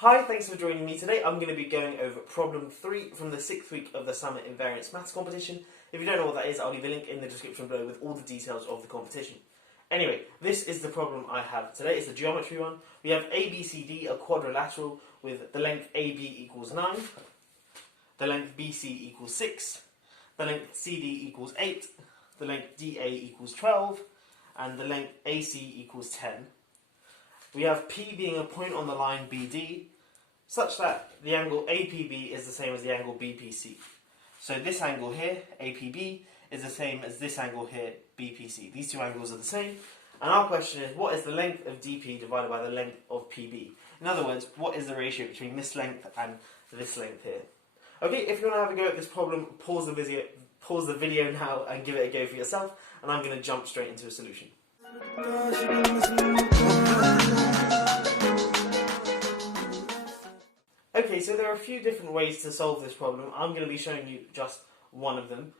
Hi, thanks for joining me today. I'm going to be going over problem 3 from the 6th week of the Summer Invariants Maths competition. If you don't know what that is, I'll leave a link in the description below with all the details of the competition. Anyway, this is the problem I have today. It's a geometry one. We have ABCD, a quadrilateral with the length AB equals 9, the length BC equals 6, the length CD equals 8, the length DA equals 12, and the length AC equals 10. We have P being a point on the line BD, such that the angle APB is the same as the angle BPC. So this angle here, APB, is the same as this angle here, BPC. These two angles are the same. And our question is, what is the length of DP divided by the length of PB? In other words, what is the ratio between this length and this length here? Okay, if you want to have a go at this problem, pause the video now and give it a go for yourself. And I'm going to jump straight into a solution. Okay, so there are a few different ways to solve this problem. I'm going to be showing you just one of them.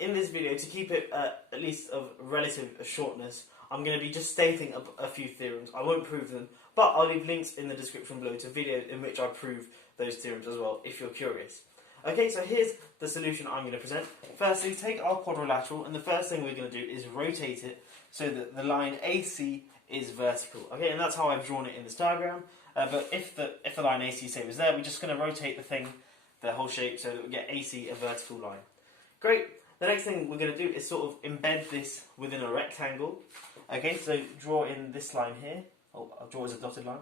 In this video, to keep it at least of relative shortness, I'm going to be just stating a few theorems. I won't prove them, but I'll leave links in the description below to videos in which I prove those theorems as well, if you're curious. Okay, so here's the solution I'm going to present. Firstly, take our quadrilateral, and the first thing we're going to do is rotate it so that the line AC is vertical. Okay, and that's how I've drawn it in this diagram. But if the line AC, say, was there, we're just going to rotate the whole shape, so that we get AC a vertical line. Great. The next thing we're going to do is sort of embed this within a rectangle. Okay, so draw in this line here. Oh, I'll draw as a dotted line.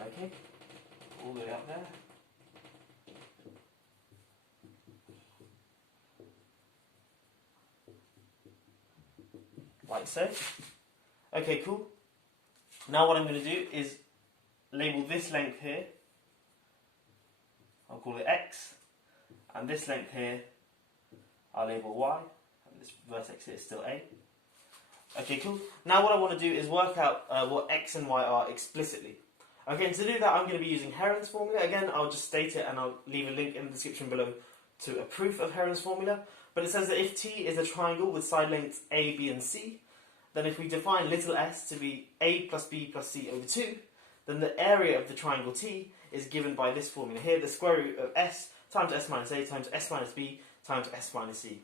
Okay, all the way up there. Like so. Okay, cool. Now what I'm going to do is label this length here. I'll call it X. And this length here, I'll label Y. And this vertex here is still A. Okay, cool. Now what I want to do is work out what X and Y are explicitly. Okay, and to do that I'm going to be using Heron's formula. Again, I'll just state it and I'll leave a link in the description below to a proof of Heron's formula. But it says that if T is a triangle with side lengths A, B and C, then if we define little s to be A plus B plus C over 2, then the area of the triangle T is given by this formula here, the square root of s times s minus A times s minus B times s minus C.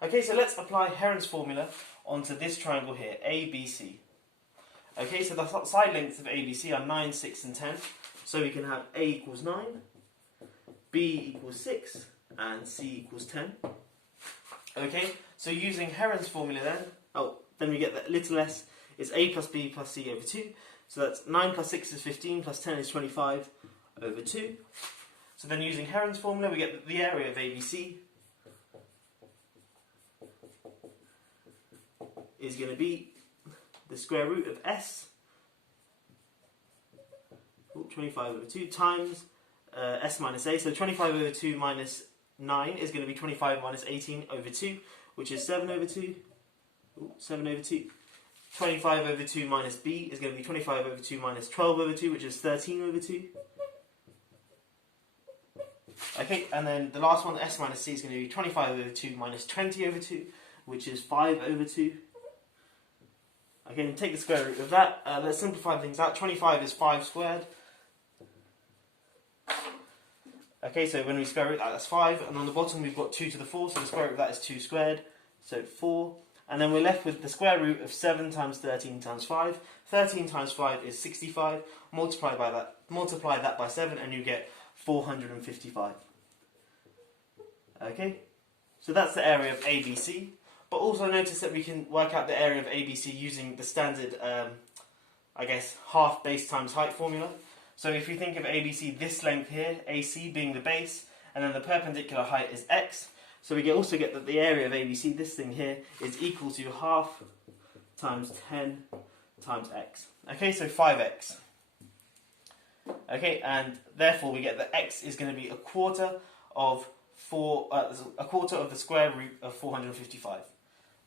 Okay, so let's apply Heron's formula onto this triangle here, ABC. Okay, so the side lengths of ABC are 9, 6 and 10. So we can have A equals 9, B equals 6 and C equals 10. Okay, so using Heron's formula then we get that little s is A plus B plus C over 2. So that's 9 plus 6 is 15 plus 10 is 25 over 2. So then using Heron's formula we get the area of ABC is going to be the square root of s, 25 over 2, times s minus A. So 25 over 2 minus 9 is going to be 25 minus 18 over 2, which is 7 over 2. 7 over 2. 25 over 2 minus B is going to be 25 over 2 minus 12 over 2, which is 13 over 2. Okay, and then the last one, S minus C, is going to be 25 over 2 minus 20 over 2, which is 5 over 2. Okay, and take the square root of that. Let's simplify things out. 25 is 5 squared. Okay, so when we square root that, that's 5. And on the bottom we've got 2 to the 4, so the square root of that is 2 squared. So 4. And then we're left with the square root of 7 times 13 times 5. 13 times 5 is 65. Multiply that by 7 and you get 455. Okay, so that's the area of ABC. But also notice that we can work out the area of ABC using the standard, I guess, half base times height formula. So if you think of ABC, this length here, AC being the base, and then the perpendicular height is X. So we also get that the area of ABC, this thing here, is equal to half times 10 times X. Okay, so 5X. Okay, and therefore we get that X is going to be a quarter of the square root of 455.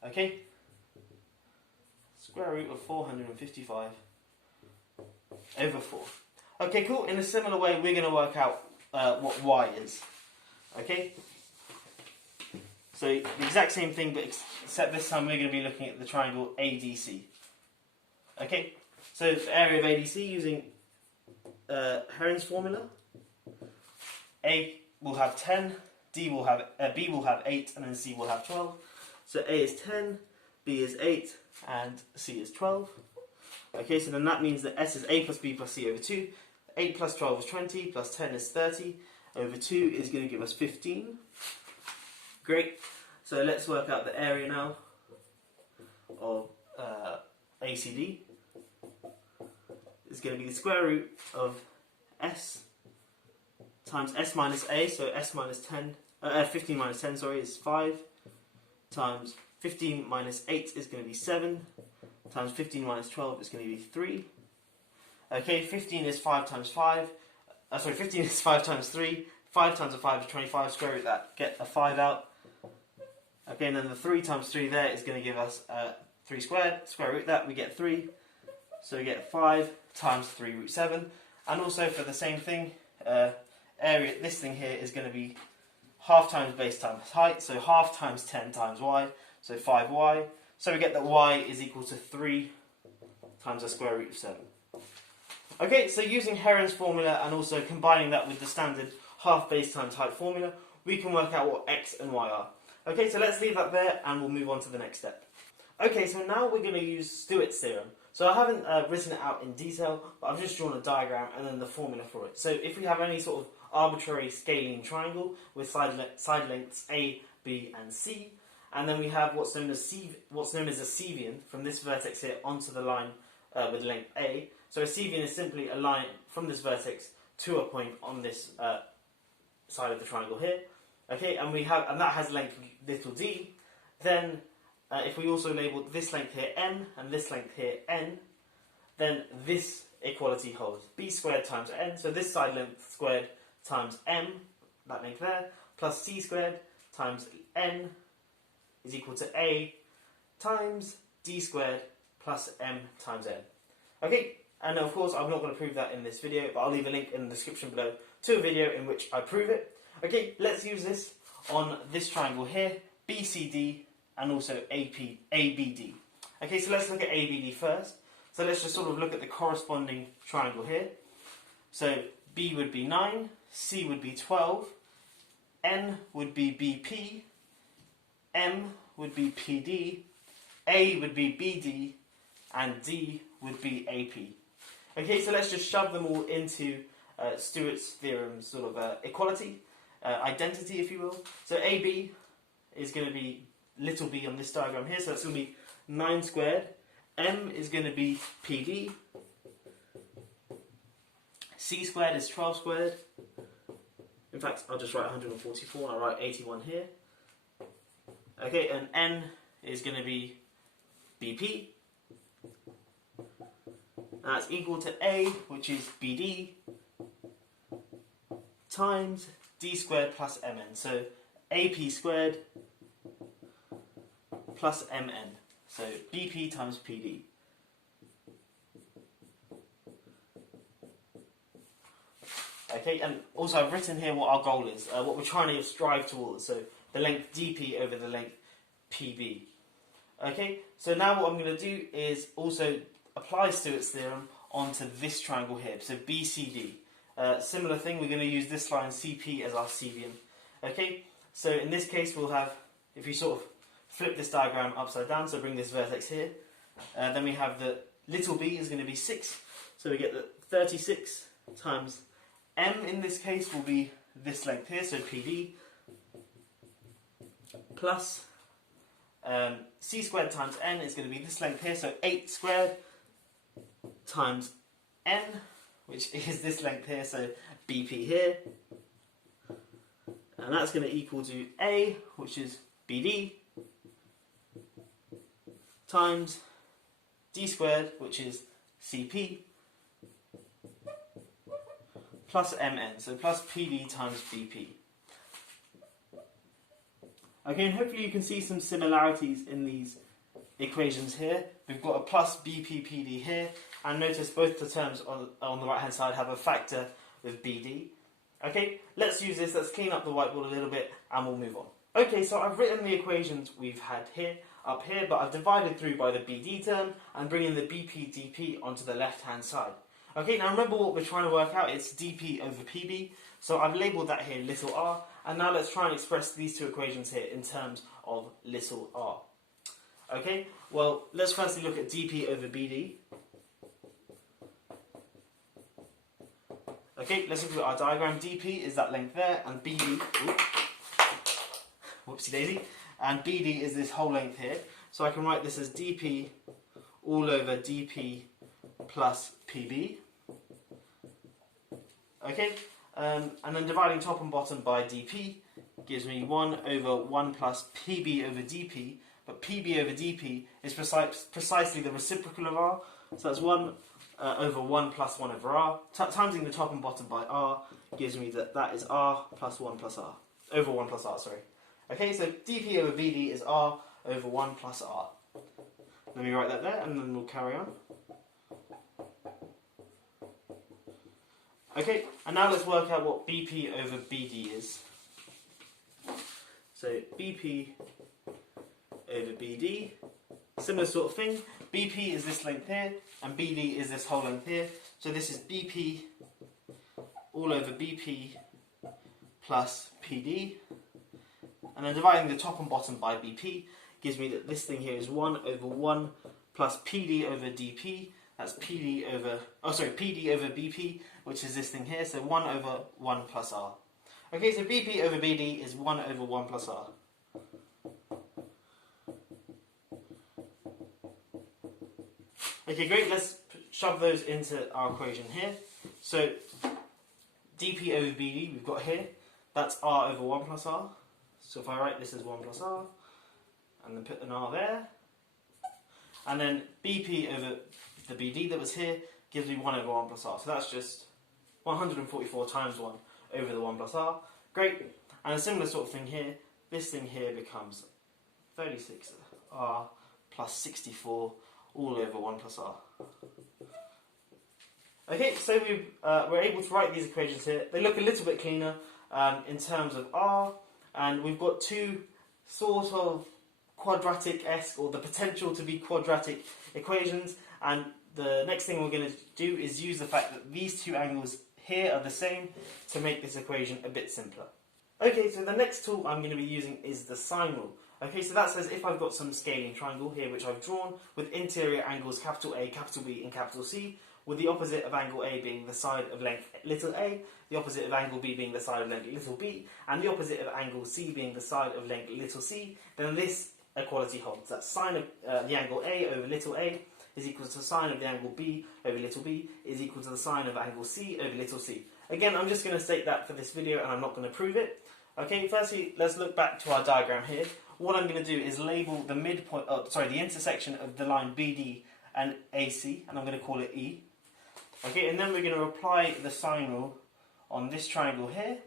Okay, square root of 455 over 4. Okay, cool. In a similar way, we're going to work out what Y is. Okay, so the exact same thing, but except this time we're going to be looking at the triangle ADC. Okay, So for area of ADC, using Heron's formula, A will have 10, B will have 8, and then C will have 12. So A is 10, B is 8, and C is 12. Okay, so then that means that S is A plus B plus C over 2. 8 plus 12 is 20, plus 10 is 30. Over 2 is going to give us 15. Great. So let's work out the area now of ACD. It's going to be the square root of S times S minus A, so S minus 10, 15 minus 10, sorry, is 5, times 15 minus 8 is going to be 7, times 15 minus 12 is going to be 3. Okay, 15 is 5 times 5, 15 is 5 times 3, 5 times a 5 is 25, square root that, get a 5 out. Okay, and then the 3 times 3 there is going to give us 3 squared, square root that, we get 3, so we get 5 times 3 root 7, and also for the same thing, area, this thing here is going to be half times base times height, so half times 10 times y, so 5y. So we get that y is equal to 3 times the square root of 7. Okay, so using Heron's formula and also combining that with the standard half base times height formula, we can work out what x and y are. Okay, so let's leave that there and we'll move on to the next step. Okay, so now we're going to use Stewarts Theorem. So I haven't written it out in detail, but I've just drawn a diagram and then the formula for it. So if we have any sort of arbitrary scalene triangle with side lengths A, B, and C, and then we have what's known as a sevian from this vertex here onto the line with length A. So a sevian is simply a line from this vertex to a point on this side of the triangle here. Okay, and that has length little d. Then if we also label this length here m and this length here n, then this equality holds. B squared times n, so this side length squared times m, that length there, plus c squared times n is equal to a times d squared plus m times n. Okay, and of course I'm not going to prove that in this video, but I'll leave a link in the description below to a video in which I prove it. Okay, let's use this on this triangle here, BCD, and also ABD. Okay, so let's look at ABD first. So let's just sort of look at the corresponding triangle here. So B would be 9, C would be 12, N would be BP, M would be PD, A would be BD, and D would be AP. Okay, so let's just shove them all into Stewarts Theorem sort of equality, identity if you will. So AB is going to be little b on this diagram here, so that's going to be 9 squared. M is going to be PD. C squared is 12 squared. In fact, I'll just write 144 and I'll write 81 here. Okay, and N is going to be BP. And that's equal to A, which is BD, times D squared plus MN. So AP squared plus MN. So BP times PD. Okay, and also I've written here what our goal is, what we're trying to strive towards. So the length DP over the length PB. Okay, so now what I'm going to do is also apply Stewarts Theorem onto this triangle here. So BCD. Similar thing, we're going to use this line CP as our sevian. Okay, so in this case we'll have, if you sort of flip this diagram upside down, so bring this vertex here, then we have the little b is going to be 6, so we get that 36 times m in this case will be this length here, so PD, plus c squared times n is going to be this length here, so 8 squared times n, which is this length here, so BP here, and that's going to equal to A, which is BD, times D squared, which is CP, plus MN, so plus PD times BP. Okay, and hopefully you can see some similarities in these equations here. We've got a plus BPPD here, and notice both the terms on the right hand side have a factor with BD. Okay, let's use this, let's clean up the whiteboard a little bit and we'll move on. Okay, so I've written the equations we've had here. up here, but I've divided through by the BD term and bringing the BP dP onto the left hand side. Okay, now remember what we're trying to work out, it's dP over PB, so I've labelled that here little r, and now let's try and express these two equations here in terms of little r. Okay, well, let's firstly look at dP over BD. Okay, let's look at our diagram. dP is that length there, and BD, whoopsie daisy, and BD is this whole length here. So I can write this as dP all over dP plus PB. Okay, and then dividing top and bottom by dP gives me 1 over 1 plus PB over dP, but PB over dP is precisely the reciprocal of R, so that's 1 over 1 plus 1 over R, timesing the top and bottom by R gives me that is R plus 1 plus R, over 1 plus R, sorry. Okay, so dP over BD is R over 1 plus R. Let me write that there, and then we'll carry on. Okay, and now let's work out what BP over BD is. So BP over BD, similar sort of thing. BP is this length here, and BD is this whole length here. So this is BP all over BP plus PD. And then dividing the top and bottom by BP gives me that this thing here is 1 over 1 plus PD over DP. That's PD over BP, which is this thing here, so 1 over 1 plus R. Okay, so BP over BD is 1 over 1 plus R. Okay, great, let's shove those into our equation here. So dP over BD we've got here, that's R over 1 plus R. So if I write this as 1 plus R, and then put an R there, and then BP over the BD that was here gives me 1 over 1 plus R. So that's just 144 times 1 over the 1 plus R. Great. And a similar sort of thing here. This thing here becomes 36R plus 64 all over 1 plus R. Okay, so we're able to write these equations here. They look a little bit cleaner in terms of R, and we've got two sort of quadratic-esque, or the potential to be quadratic equations, and the next thing we're going to do is use the fact that these two angles here are the same to make this equation a bit simpler. Okay, so the next tool I'm going to be using is the sine rule. Okay, so that says if I've got some scaling triangle here which I've drawn with interior angles capital A, capital B and capital C, with the opposite of angle A being the side of length little a, the opposite of angle B being the side of length little b, and the opposite of angle C being the side of length little c, then this equality holds. That sine of the angle A over little a is equal to the sine of the angle B over little b is equal to the sine of angle C over little c. Again, I'm just going to state that for this video and I'm not going to prove it. Okay, firstly, let's look back to our diagram here. What I'm going to do is label the the intersection of the line BD and AC, and I'm going to call it E. Okay, and then we're going to apply the sine rule on this triangle here,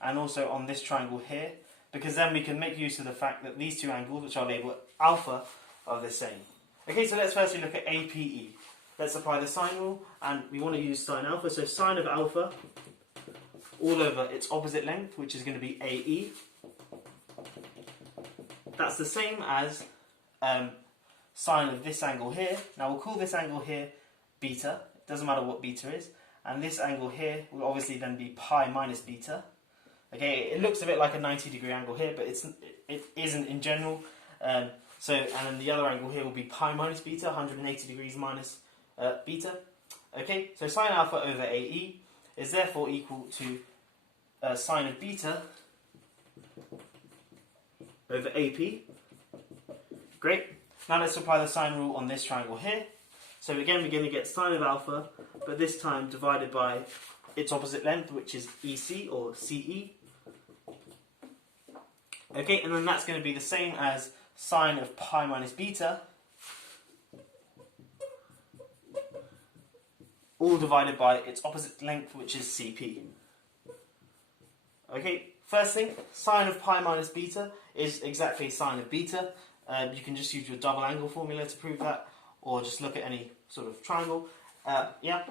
and also on this triangle here, because then we can make use of the fact that these two angles, which I'll label alpha, are the same. Okay, so let's firstly look at APE. Let's apply the sine rule, and we want to use sine alpha, so sine of alpha all over its opposite length, which is going to be AE. That's the same as sine of this angle here. Now we'll call this angle here beta, it doesn't matter what beta is, and this angle here will obviously then be pi minus beta. Okay, it looks a bit like a 90-degree angle here, but it isn't in general. And then the other angle here will be pi minus beta, 180 degrees minus beta. Okay, so sine alpha over AE is therefore equal to sine of beta over AP. Great. Now let's apply the sine rule on this triangle here. So again, we're going to get sine of alpha, but this time divided by its opposite length, which is EC or CE. Okay, and then that's going to be the same as sine of pi minus beta, all divided by its opposite length, which is CP. Okay, first thing, sine of pi minus beta is exactly sine of beta. You can just use your double angle formula to prove that, or just look at any sort of triangle. Yeah.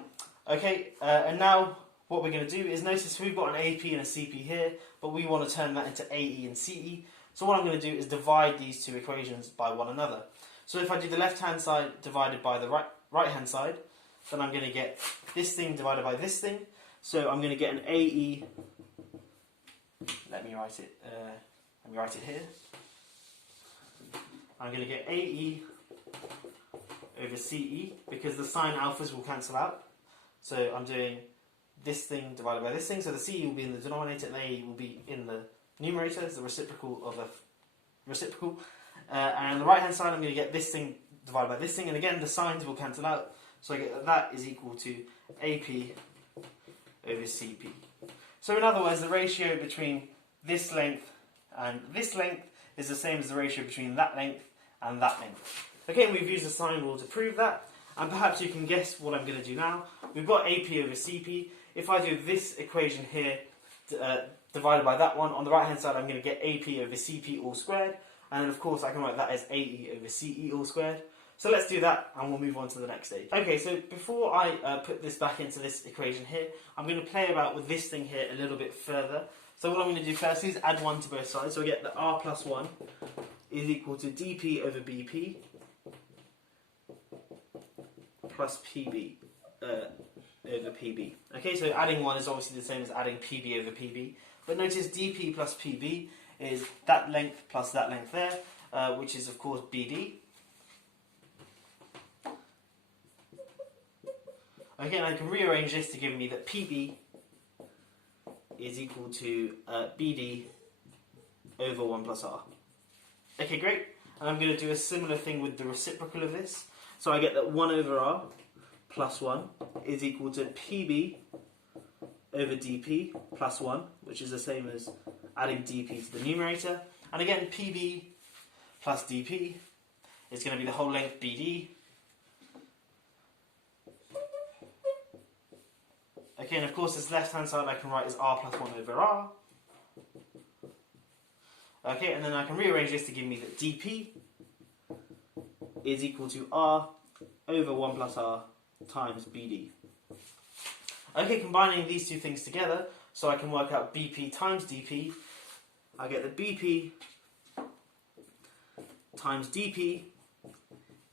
Okay, and now what we're going to do is notice we've got an AP and a CP here, but we want to turn that into AE and CE. So what I'm going to do is divide these two equations by one another. So if I do the left-hand side divided by the right-hand side, then I'm going to get this thing divided by this thing. So I'm going to get an AE. Let me write it here. I'm going to get AE over CE because the sine alphas will cancel out. So I'm doing this thing divided by this thing. So the CE will be in the denominator and the AE will be in the numerator. It's the reciprocal of a reciprocal. And on the right hand side I'm going to get this thing divided by this thing. And again the sines will cancel out. So I get that is equal to AP over CP. So in other words, the ratio between this length and this length is the same as the ratio between that length and that length. Okay, and we've used the sine rule to prove that. And perhaps you can guess what I'm going to do now. We've got AP over CP. If I do this equation here divided by that one, on the right hand side I'm going to get AP over CP all squared. And then of course I can write that as AE over CE all squared. So let's do that and we'll move on to the next stage. Okay, so before I put this back into this equation here, I'm going to play about with this thing here a little bit further. So what I'm going to do first is add 1 to both sides. So I get that R plus 1 is equal to dP over BP plus PB over PB. Okay, so adding 1 is obviously the same as adding PB over PB. But notice dP plus PB is that length plus that length there, which is of course BD. Okay, and I can rearrange this to give me that PB is equal to BD over 1 plus R. Okay, great. And I'm going to do a similar thing with the reciprocal of this. So I get that 1 over R plus 1 is equal to PB over dP plus 1, which is the same as adding dP to the numerator. And again, PB plus dP is going to be the whole length BD. Okay, and of course this left-hand side I can write as R plus 1 over R. Okay, and then I can rearrange this to give me that dP is equal to R over 1 plus R times BD. Okay, combining these two things together, so I can work out BP times dP, I get that BP times dP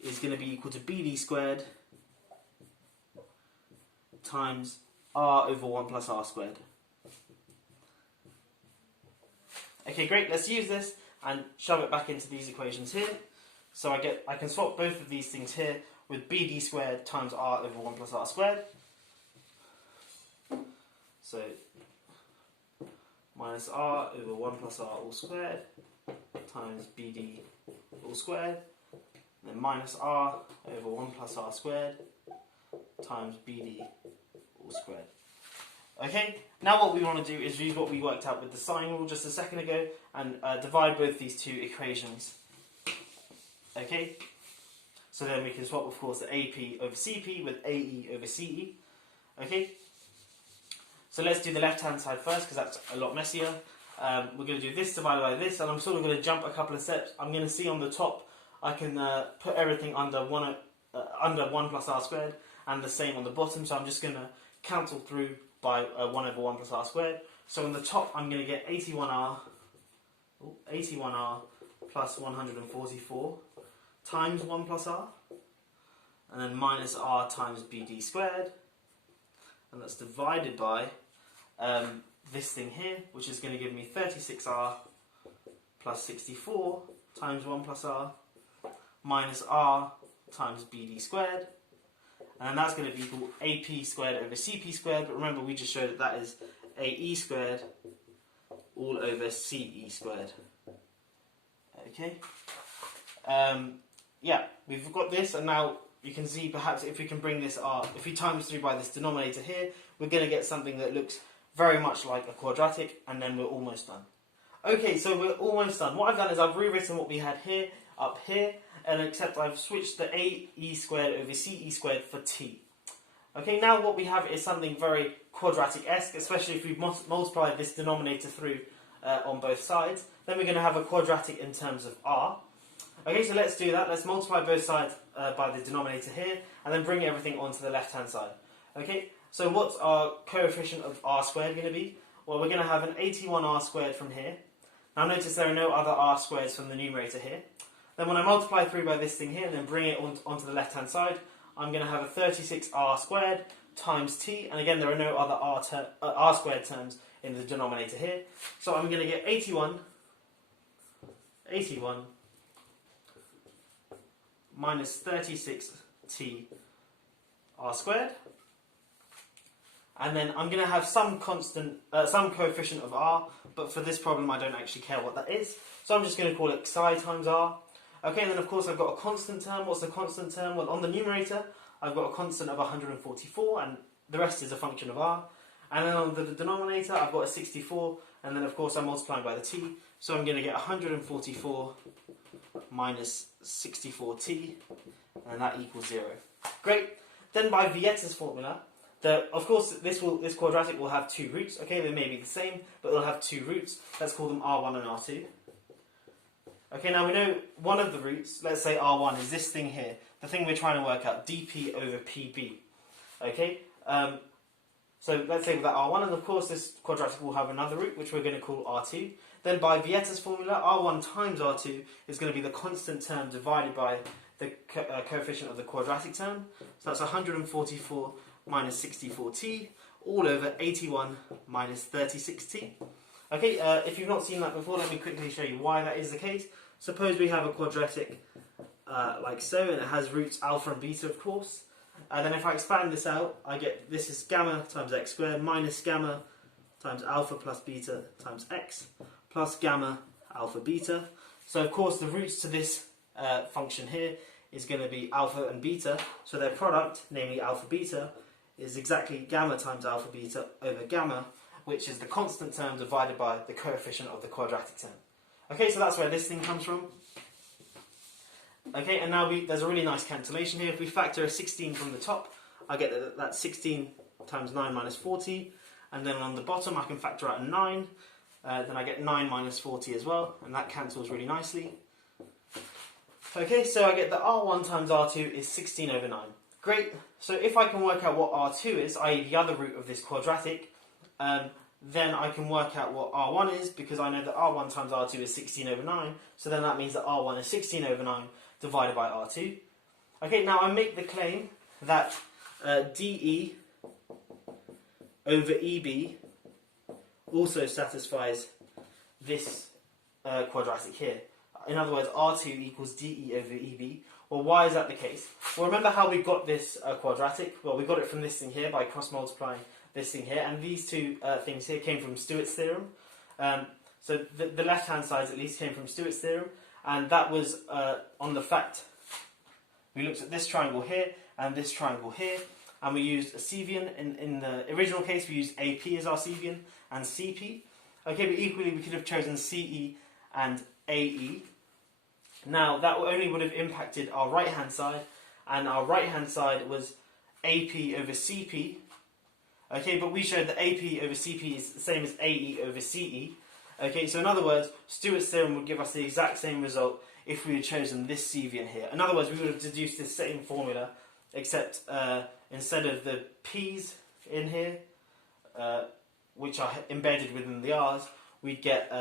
is going to be equal to BD squared times R over 1 plus R squared. Okay, great, let's use this and shove it back into these equations here. So I can swap both of these things here with BD squared times R over 1 plus R squared. So minus R over 1 plus R all squared times BD all squared. And then minus R over 1 plus R squared times BD all squared. Okay, now what we want to do is use what we worked out with the sine rule just a second ago and divide both these two equations. Okay, so then we can swap, of course, the AP over CP with AE over CE. Okay, so let's do the left-hand side first because that's a lot messier. We're going to do this divided by this, and I'm sort of going to jump a couple of steps. I'm going to see on the top I can put everything under 1 plus R squared, and the same on the bottom, so I'm just going to cancel through by 1 over 1 plus R squared. So on the top I'm going to get 81R plus 144 times 1 plus R, and then minus R times BD squared, and that's divided by this thing here, which is going to give me 36R plus 64 times 1 plus R minus R times BD squared, and then that's going to be equal AP squared over CP squared, but remember we just showed that that is AE squared all over CE squared. Okay, yeah, we've got this, and now you can see perhaps if we can bring this R, if we times through by this denominator here, we're going to get something that looks very much like a quadratic, and then we're almost done. Okay, so we're almost done. What I've done is I've rewritten what we had here, up here, and except I've switched the AE squared over CE squared for T. Okay, now what we have is something very quadratic-esque, especially if we multiply this denominator through on both sides. Then we're going to have a quadratic in terms of R. Okay, so let's do that. Let's multiply both sides by the denominator here, and then bring everything onto the left-hand side. Okay, so what's our coefficient of R squared going to be? Well, we're going to have an 81R squared from here. Now notice there are no other r squares from the numerator here. Then when I multiply through by this thing here and then bring it onto the left hand side, I'm going to have a 36r squared times t, and again there are no other r squared terms in the denominator here. So I'm going to get 81 minus 36t r squared. And then I'm going to have some constant, some coefficient of r, but for this problem I don't actually care what that is. So I'm just going to call it psi times r. Okay, and then of course I've got a constant term. What's the constant term? Well, on the numerator I've got a constant of 144, and the rest is a function of r. And then on the denominator I've got a 64, and then of course I'm multiplying by the t. So I'm going to get 144 minus 64t, and that equals 0. Great. Then by Vietta's formula, of course this quadratic will have two roots. Okay, they may be the same, but they'll have two roots. Let's call them r1 and r2. Okay, now we know one of the roots, let's say r1, is this thing here, the thing we're trying to work out, dp over pb. Okay, so let's say with that r1, and of course this quadratic will have another root, which we're going to call r2. Then by Vietta's formula, r1 times r2 is going to be the constant term divided by the coefficient of the quadratic term. So that's 144 minus 64t, all over 81 minus 36t. Okay, if you've not seen that before, let me quickly show you why that is the case. Suppose we have a quadratic like so, and it has roots alpha and beta, of course. And then if I expand this out, I get this is gamma times x squared minus gamma times alpha plus beta times x plus gamma alpha beta. So of course the roots to this function here is going to be alpha and beta. So their product, namely alpha beta, is exactly gamma times alpha beta over gamma, which is the constant term divided by the coefficient of the quadratic term. Okay, so that's where this thing comes from. Okay, and now there's a really nice cancellation here. If we factor a 16 from the top, I get that 16 times 9 minus 40. And then on the bottom, I can factor out a 9. Then I get 9 minus 40 as well, and that cancels really nicely. Okay, so I get that r1 times r2 is 16 over 9. Great, so if I can work out what r2 is, i.e. the other root of this quadratic, then I can work out what r1 is, because I know that r1 times r2 is 16 over 9, so then that means that r1 is 16 over 9 divided by r2. Okay, now I make the claim that dE over EB also satisfies this quadratic here. In other words, R2 equals dE over EB. Well, why is that the case? Well, remember how we got this quadratic? Well, we got it from this thing here by cross-multiplying this thing here, and these two things here came from Stewarts Theorem. So the left-hand sides at least came from Stewarts Theorem, and that was on the fact we looked at this triangle here and this triangle here, and we used a Cevian. In the original case, we used AP as our Cevian and CP. Okay, but equally we could have chosen CE and AE. Now that only would have impacted our right-hand side, and our right-hand side was AP over CP. Okay, but we showed that AP over CP is the same as AE over CE. Okay, so in other words, Stewarts Theorem would give us the exact same result if we had chosen this Cevian here. In other words, we would have deduced this same formula, except instead of the P's in here, which are embedded within the R's, we'd get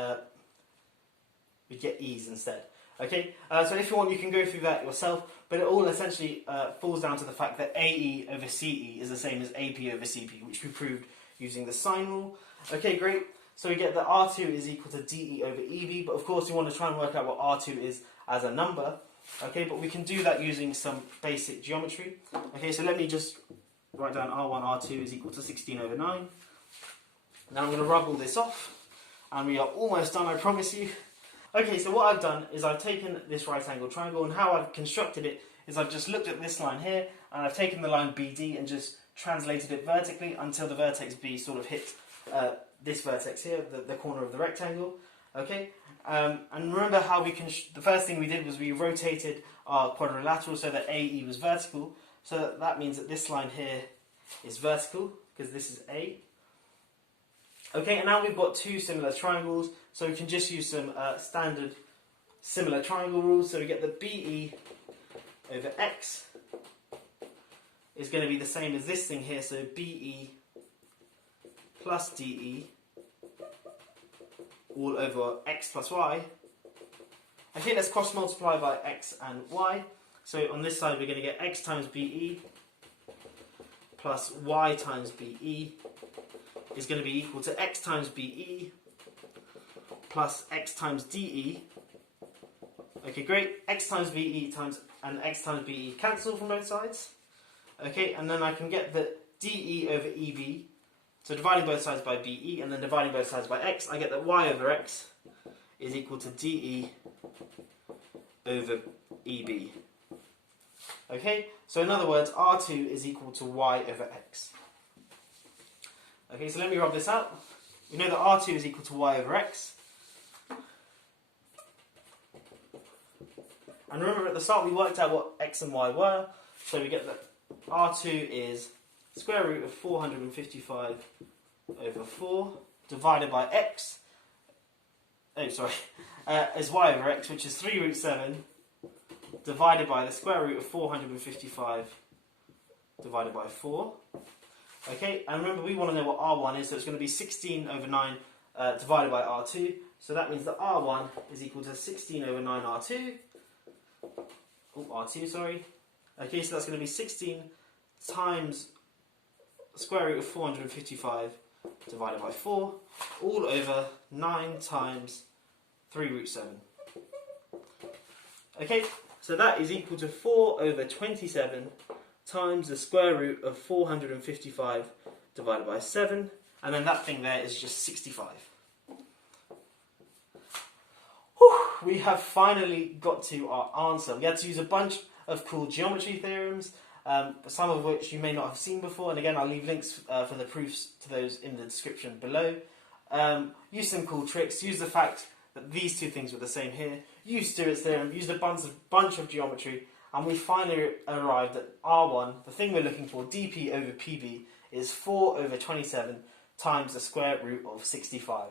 E's instead. Okay, so if you want, you can go through that yourself, but it all essentially falls down to the fact that AE over CE is the same as AP over CP, which we proved using the sine rule. Okay, great. So we get that R2 is equal to dE over EB, but of course we want to try and work out what R2 is as a number. Okay, but we can do that using some basic geometry. Okay, so let me just write down R1, R2 is equal to 16 over 9. Now I'm going to rub all this off, and we are almost done, I promise you. Okay, so what I've done is I've taken this right angle triangle, and how I've constructed it is I've just looked at this line here, and I've taken the line BD and just translated it vertically until the vertex B sort of hit this vertex here, the corner of the rectangle. Okay, and remember how the first thing we did was we rotated our quadrilateral so that AE was vertical, so that means that this line here is vertical, because this is A. Okay, and now we've got two similar triangles, so we can just use some standard similar triangle rules. So we get the BE over X is going to be the same as this thing here, so BE plus DE all over x plus y. Okay, let's cross multiply by x and y. So on this side we're going to get x times BE plus y times BE is going to be equal to x times BE plus x times DE. Okay, great. X times BE times and x times BE cancel from both sides. Okay, and then I can get the DE over EB. So dividing both sides by BE and then dividing both sides by x, I get that y over x is equal to DE over EB. Okay, so in other words, R2 is equal to y over x. Okay, so let me rub this out. We know that R2 is equal to y over x. And remember at the start we worked out what x and y were. So we get that R2 is square root of 455 over 4 divided by x. Is y over x, which is 3 root 7 divided by the square root of 455 divided by 4. Okay, and remember we want to know what R1 is, so it's going to be 16 over 9 divided by R2. So that means that R1 is equal to 16 over 9 R2. Oh, R2, sorry. Okay, so that's going to be 16 times the square root of 455 divided by 4, all over 9 times 3 root 7. Okay, so that is equal to 4 over 27 times the square root of 455 divided by 7, and then that thing there is just 65. Whew, we have finally got to our answer. We had to use a bunch of cool geometry theorems, some of which you may not have seen before, and again I'll leave links for the proofs to those in the description below. Use some cool tricks, use the fact that these two things were the same here, use Stewarts Theorem, use a bunch of geometry, and we finally arrived at R1, the thing we're looking for, dP over PB, is 4 over 27 times the square root of 65.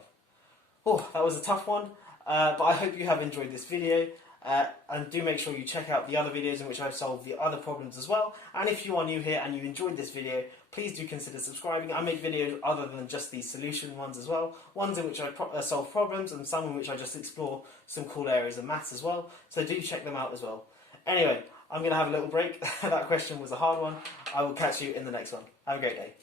Oh, that was a tough one, but I hope you have enjoyed this video. And do make sure you check out the other videos in which I've solved the other problems as well. And if you are new here and you enjoyed this video, please do consider subscribing. I make videos other than just these solution ones as well. Ones in which I solve problems and some in which I just explore some cool areas of maths as well. So do check them out as well. Anyway, I'm going to have a little break. That question was a hard one. I will catch you in the next one. Have a great day.